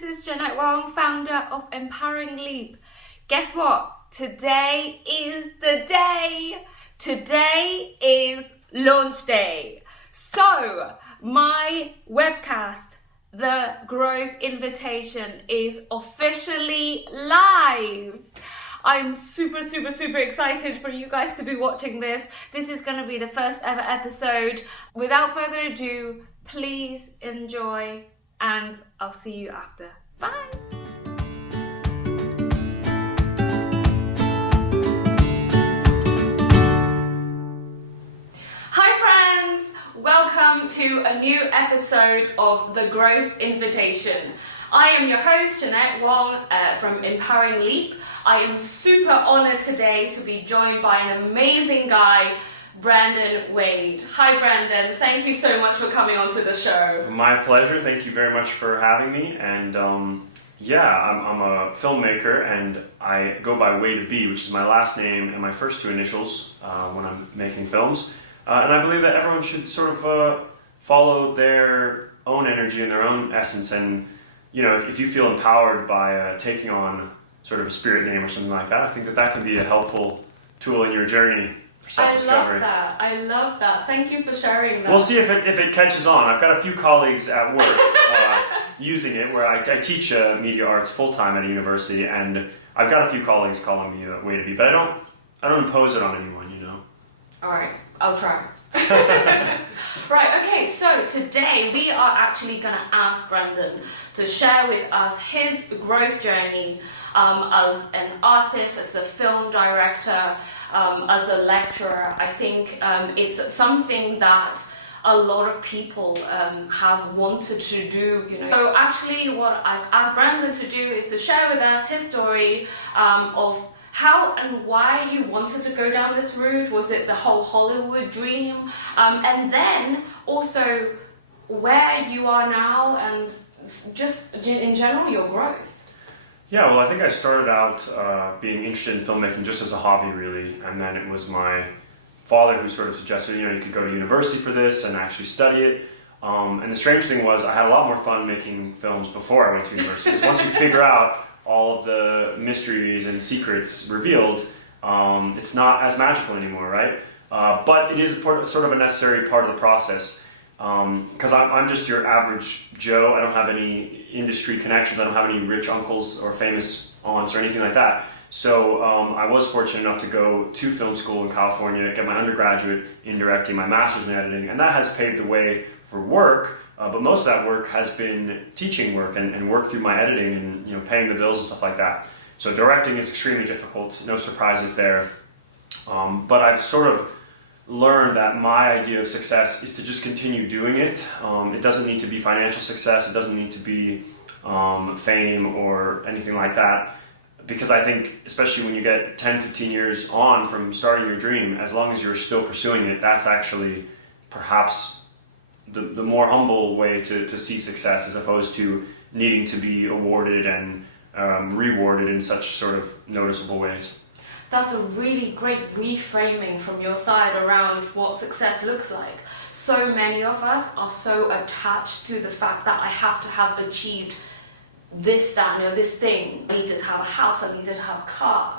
this is Jeanette Wong, founder of Empowering Leap. Guess what? Today is the day. Today is launch day. So, my webcast, The Growth Invitation, is officially live. I'm super excited for you guys to be watching this. This is going to be the first ever episode. Without further ado, please enjoy and I'll see you after. Bye. Hi friends, welcome to a new episode of The Growth Invitation. I am your host, Jeanette Wong from Empowering Leap. I am super honored today to be joined by an amazing guy, Brandon Wade. Hi Brandon, thank you so much for coming onto the show. My pleasure, thank you very much for having me. And I'm a filmmaker and I go by Wadabe, which is my last name and my first two initials when I'm making films. And I believe that everyone should sort of follow their own energy and their own essence. And you know, if you feel empowered by taking on sort of a spirit name or something like that, I think that that can be a helpful tool in your journey. I love that. Thank you for sharing that. We'll see if it catches on. I've got a few colleagues at work using it, where I teach media arts full-time at a university, and I've got a few colleagues calling me Wadabe, but I don't impose it on anyone, you know. Alright, I'll try. Right, okay, so today we are actually going to ask Brandon to share with us his growth journey as an artist, as a film director, as a lecturer. I think it's something that a lot of people have wanted to do, you know. So actually what I've asked Brandon to do is to share with us his story of how and why you wanted to go down this route. Was it the whole Hollywood dream? And then also where you are now and just in general your growth. Yeah, well, I think I started out being interested in filmmaking just as a hobby, really, and then it was my father who sort of suggested, you know, you could go to university for this and actually study it. And the strange thing was I had a lot more fun making films before I went to university, because once you figure out all of the mysteries and secrets revealed, it's not as magical anymore, right? But it is sort of a necessary part of the process. Because I'm just your average Joe. I don't have any industry connections. I don't have any rich uncles or famous aunts or anything like that. So I was fortunate enough to go to film school in California, get my undergraduate in directing, my master's in editing, and that has paved the way for work. But most of that work has been teaching work and work through my editing and, you know, paying the bills and stuff like that. So directing is extremely difficult. No surprises there. But I've sort of learned that my idea of success is to just continue doing it. It doesn't need to be financial success. It doesn't need to be fame or anything like that. Because I think, especially when you get 10, 15 years on from starting your dream, as long as you're still pursuing it, that's actually perhaps the more humble way to see success, as opposed to needing to be awarded and rewarded in such sort of noticeable ways. That's a really great reframing from your side around what success looks like. So many of us are so attached to the fact that I have to have achieved this, that, you know, this thing. I needed to have a house, I needed to have a car.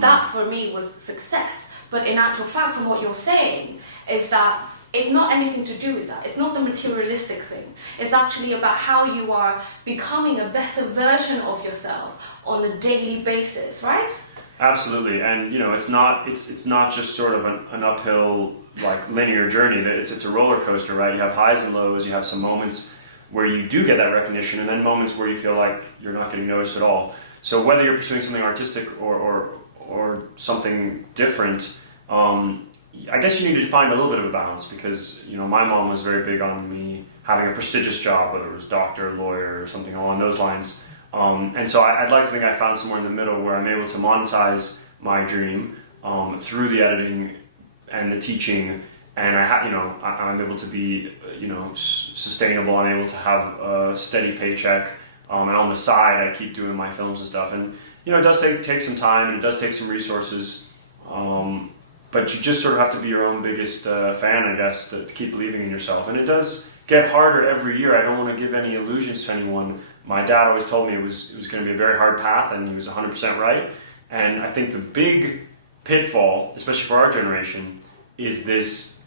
That for me was success. But in actual fact, from what you're saying, is that it's not anything to do with that. It's not the materialistic thing. It's actually about how you are becoming a better version of yourself on a daily basis, right? Absolutely, and you know, it's not just sort of an uphill, like, linear journey. It's a roller coaster, right? You have highs and lows. You have some moments where you do get that recognition, and then moments where you feel like you're not getting noticed at all. So whether you're pursuing something artistic or something different, I guess you need to find a little bit of a balance, because, you know, my mom was very big on me having a prestigious job, whether it was doctor, lawyer, or something along those lines. And so I'd like to think I found somewhere in the middle where I'm able to monetize my dream through the editing and the teaching, and I'm able to be, you know, sustainable. I'm able to have a steady paycheck, and on the side I keep doing my films and stuff. And you know, it does take some time and it does take some resources. But you just sort of have to be your own biggest fan, I guess, to keep believing in yourself. And it does get harder every year. I don't want to give any illusions to anyone. My dad always told me it was going to be a very hard path, and he was 100% right. And I think the big pitfall, especially for our generation, is this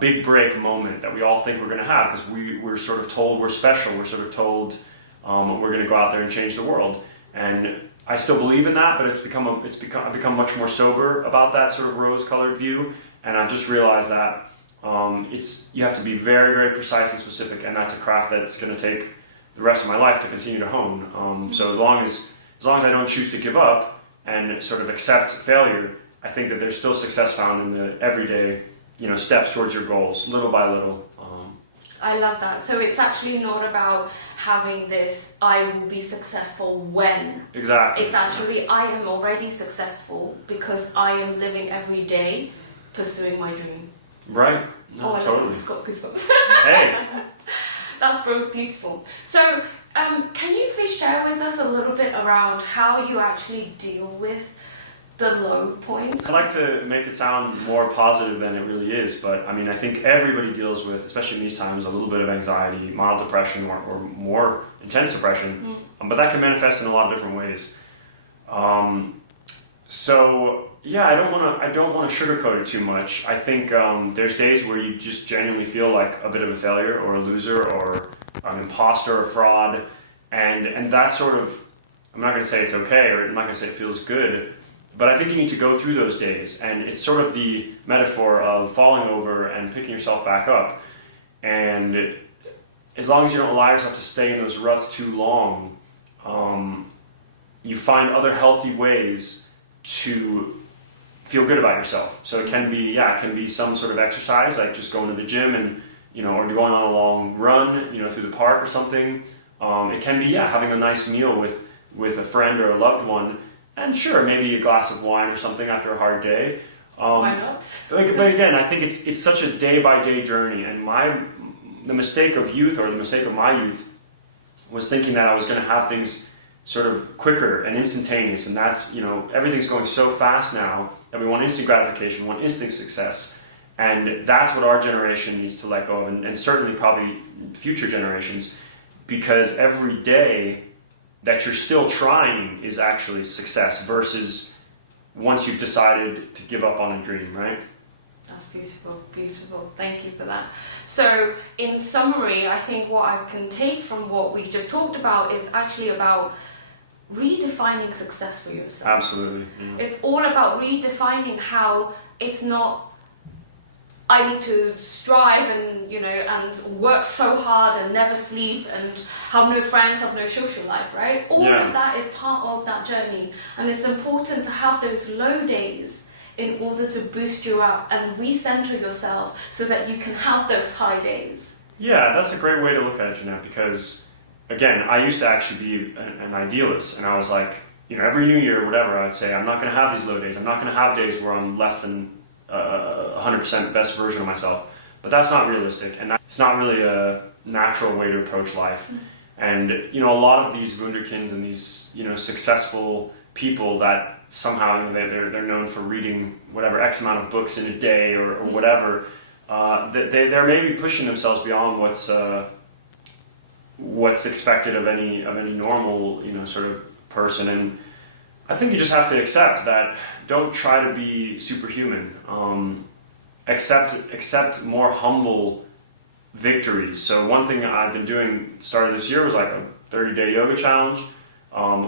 big break moment that we all think we're going to have, because we're sort of told we're special. We're sort of told we're going to go out there and change the world. And I still believe in that, but I've become much more sober about that sort of rose-colored view. And I've just realized that you have to be very, very precise and specific, and that's a craft that's going to take the rest of my life to continue to hone. So as long as I don't choose to give up and sort of accept failure, I think that there's still success found in the everyday, steps towards your goals, little by little. I love that. So it's actually not about having this, I will be successful when. Exactly. It's actually, I am already successful because I am living every day pursuing my dream. Right. No, totally. I just got goosebumps. Hey. That's beautiful. So, can you please share with us a little bit around how you actually deal with the low points? I like to make it sound more positive than it really is, but I mean, I think everybody deals with, especially in these times, a little bit of anxiety, mild depression, or more intense depression, but that can manifest in a lot of different ways. So yeah, I don't want to sugarcoat it too much. I think there's days where you just genuinely feel like a bit of a failure or a loser or an imposter or fraud, and that's sort of, I'm not going to say it's okay, or I'm not going to say it feels good, but I think you need to go through those days, and it's sort of the metaphor of falling over and picking yourself back up. And as long as you don't allow yourself to stay in those ruts too long, you find other healthy ways to feel good about yourself. So it can be some sort of exercise, like just going to the gym and, or going on a long run, through the park or something. It can be, having a nice meal with a friend or a loved one. And sure, maybe a glass of wine or something after a hard day. Why not? But again, I think it's such a day-by-day journey. And the mistake of youth, or the mistake of my youth, was thinking that I was going to have things sort of quicker and instantaneous. And that's, everything's going so fast now that we want instant gratification, we want instant success. And that's what our generation needs to let go of, and certainly probably future generations, because every day that you're still trying is actually success, versus once you've decided to give up on a dream, right? That's beautiful, beautiful. Thank you for that. So, in summary, I think what I can take from what we've just talked about is actually about redefining success for yourself. Absolutely. Yeah. It's all about redefining how it's not, I need to strive and, and work so hard and never sleep and have no friends, have no social life, right? All of that is part of that journey. And it's important to have those low days in order to boost you up and recenter yourself so that you can have those high days. Yeah, that's a great way to look at it, Jeanette, because, again, I used to actually be an idealist, and I was like, every New Year or whatever, I'd say, I'm not going to have these low days. I'm not going to have days where I'm less than 100% best version of myself. But that's not realistic, and it's not really a natural way to approach life. And a lot of these wunderkinds and these successful people that somehow they're known for reading whatever X amount of books in a day or whatever, they're maybe pushing themselves beyond what's expected of any normal sort of person. And I think you just have to accept that. Don't try to be superhuman. Accept more humble victories. So one thing I've been doing started this year was like a 30-day yoga challenge,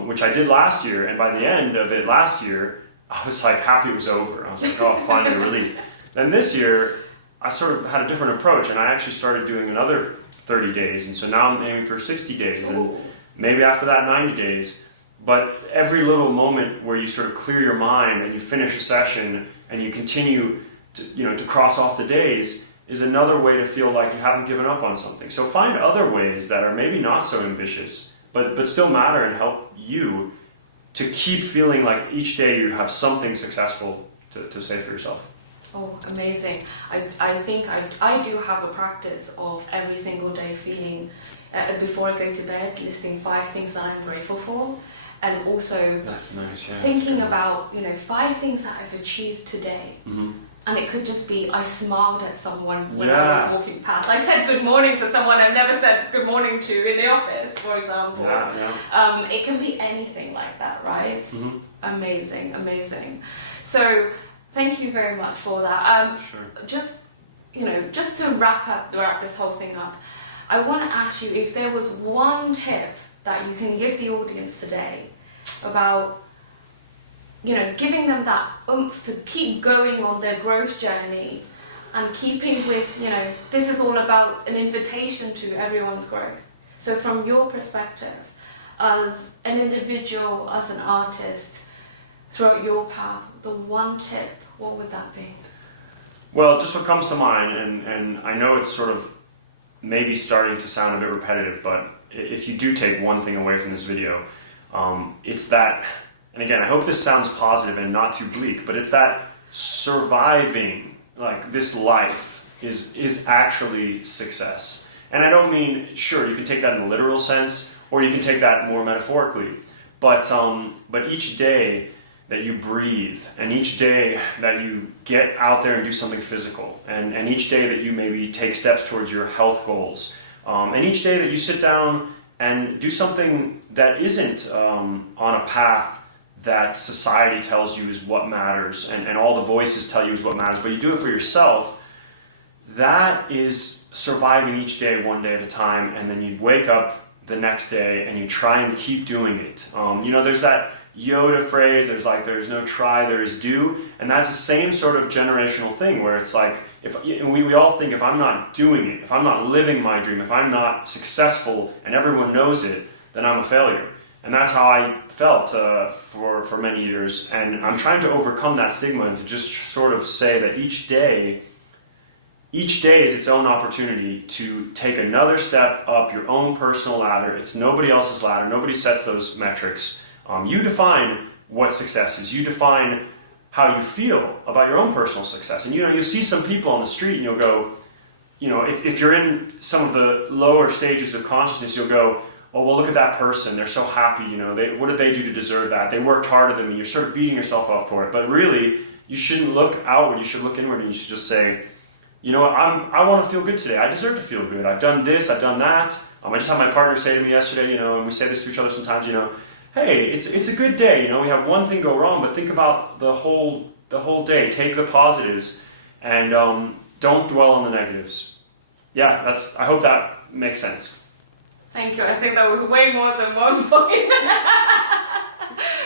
which I did last year. And by the end of it last year, I was like happy it was over. I was like, oh, finally relief. Then this year, I sort of had a different approach, and I actually started doing another 30 days. And so now I'm aiming for 60 days, and maybe after that 90 days. But every little moment where you sort of clear your mind and you finish a session and you continue to cross off the days is another way to feel like you haven't given up on something. So find other ways that are maybe not so ambitious, but still matter and help you to keep feeling like each day you have something successful to say for yourself. Oh, amazing. I think I do have a practice of every single day feeling, before I go to bed, listing 5 things that I'm grateful for. And also that's nice, yeah, thinking about 5 things that I've achieved today. And it could just be, I smiled at someone when I Yeah. was walking past. I said good morning to someone I've never said good morning to in the office, for example. Yeah. It can be anything like that, right? Mm-hmm. Amazing, amazing. So thank you very much for that. Sure. Just to wrap this whole thing up, I want to ask you if there was one tip that you can give the audience today about, giving them that oomph to keep going on their growth journey and keeping with, this is all about an invitation to everyone's growth. So from your perspective, as an individual, as an artist, throughout your path, the one tip, what would that be? Well, just what comes to mind, and I know it's sort of maybe starting to sound a bit repetitive, but if you do take one thing away from this video, it's that, and again, I hope this sounds positive and not too bleak, but it's that surviving like this life is actually success. And I don't mean, sure, you can take that in a literal sense, or you can take that more metaphorically, but each day that you breathe, and each day that you get out there and do something physical, and each day that you maybe take steps towards your health goals, and each day that you sit down and do something that isn't on a path that society tells you is what matters, and all the voices tell you is what matters, but you do it for yourself, that is surviving each day one day at a time, and then you wake up the next day and you try and keep doing it. There's that Yoda phrase, there's no try, there is do, and that's the same sort of generational thing where it's like, if we all think if I'm not doing it, if I'm not living my dream, if I'm not successful and everyone knows it, then I'm a failure. And that's how I felt for many years, and I'm trying to overcome that stigma and to just sort of say that each day is its own opportunity to take another step up your own personal ladder. It's nobody else's ladder, nobody sets those metrics. You define what success is. You define how you feel about your own personal success. And you'll see some people on the street and you'll go, if you're in some of the lower stages of consciousness, you'll go, oh, well, look at that person. They're so happy, what did they do to deserve that? They worked harder than me. You're sort of beating yourself up for it. But really, you shouldn't look outward. You should look inward, and you should just say, I want to feel good today. I deserve to feel good. I've done this, I've done that. I just had my partner say to me yesterday, and we say this to each other sometimes, hey, it's a good day. We have one thing go wrong, but think about the whole day. Take the positives, and don't dwell on the negatives. Yeah, I hope that makes sense. Thank you. I think that was way more than 1 point.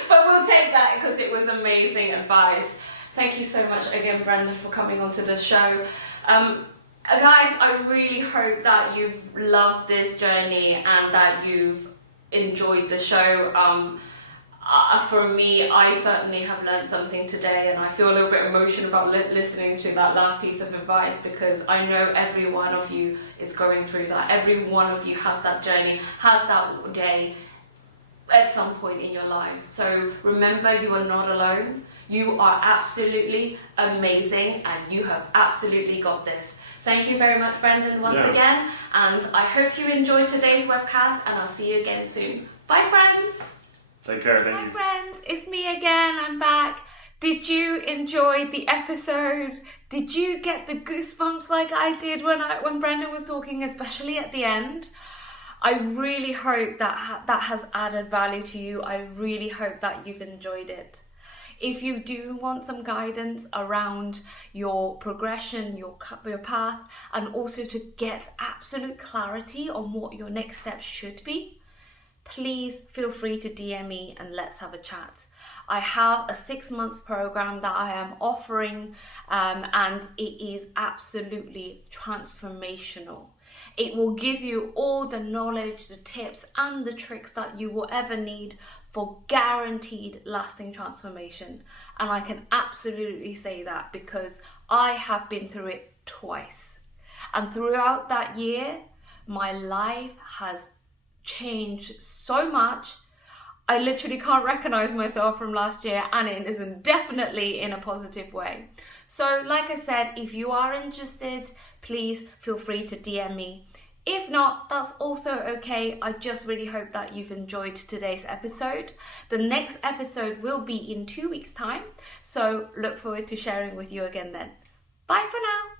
But we'll take that because it was amazing advice. Thank you so much again, Brendan, for coming onto the show. Guys, I really hope that you've loved this journey and that you've enjoyed the show. For me, I certainly have learned something today, and I feel a little bit emotional about listening to that last piece of advice, because I know every one of you is going through that. Every one of you has that journey, has that day at some point in your lives. So remember, you are not alone. You are absolutely amazing, and you have absolutely got this. Thank you very much, Brendan, once again, and I hope you enjoyed today's webcast, and I'll see you again soon. Bye, friends! Take care, thank you. Hi, friends, it's me again, I'm back. Did you enjoy the episode? Did you get the goosebumps like I did when Brendan was talking, especially at the end? I really hope that has added value to you. I really hope that you've enjoyed it. If you do want some guidance around your progression, your path, and also to get absolute clarity on what your next steps should be, please feel free to DM me and let's have a chat. I have a 6 months program that I am offering, and it is absolutely transformational. It will give you all the knowledge, the tips, and the tricks that you will ever need for guaranteed lasting transformation. And I can absolutely say that because I have been through it twice. And throughout that year, my life has changed so much. I literally can't recognize myself from last year, and it isn't definitely in a positive way. So like I said, if you are interested, please feel free to DM me. If not, that's also okay. I just really hope that you've enjoyed today's episode. The next episode will be in 2 weeks' time, so look forward to sharing with you again then. Bye for now.